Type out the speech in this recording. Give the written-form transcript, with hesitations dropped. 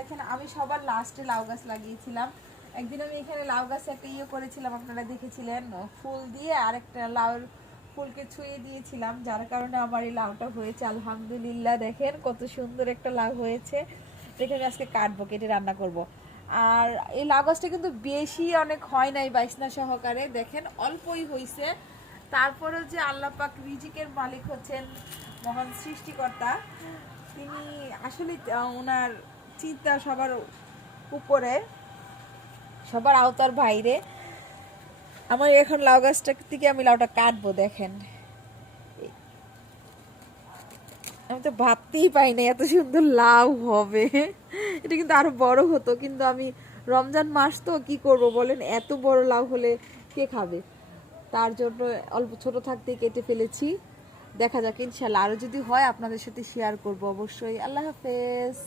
দেখেন আমি সবার লাস্টে লাউ গাছ লাগিয়েছিলাম। একদিন আমি এখানে লাউ গাছে একটা করেছিলাম, আপনারা দেখেছিলেন, ফুল দিয়ে আরেকটা লাউর ফুলকে ছুঁয়ে দিয়েছিলাম, যার কারণে আমার এই লাউটা হয়েছে আলহামদুলিল্লাহ। দেখেন কত সুন্দর একটা লাউ হয়েছে। দেখে আমি আজকে কাটবো, কেটে রান্না করব। আর এই লাউ গাছটা কিন্তু বেশি অনেক হয় নাই বাইসনা সহকারে, দেখেন অল্পই হয়েছে। তারপরেও যে আল্লাহ পাক রিজিকের মালিক হচ্ছেন, মহান সৃষ্টিকর্তা, তিনি আসলে ওনার চিন্তা সবার উপরে, সবার আওতার বাইরে। আমার এখন লাউ গাছটা থেকে আমি লাউটা কাটবো। দেখেন আমি তো ভাবতেই পাই না এত সুন্দর লাউ হবে। এটা কিন্তু আরো বড় হতো, কিন্তু আমি রমজান মাস তো কি করব বলেন, এত বড় লাউ হলে কে খাবে, তার জন্য অল্প ছোট থাকতেই কেটে ফেলেছি। দেখা যাক ইনশাল্লাহ আরো যদি হয় আপনাদের সাথে শেয়ার করব অবশ্যই। আল্লাহ হাফেজ।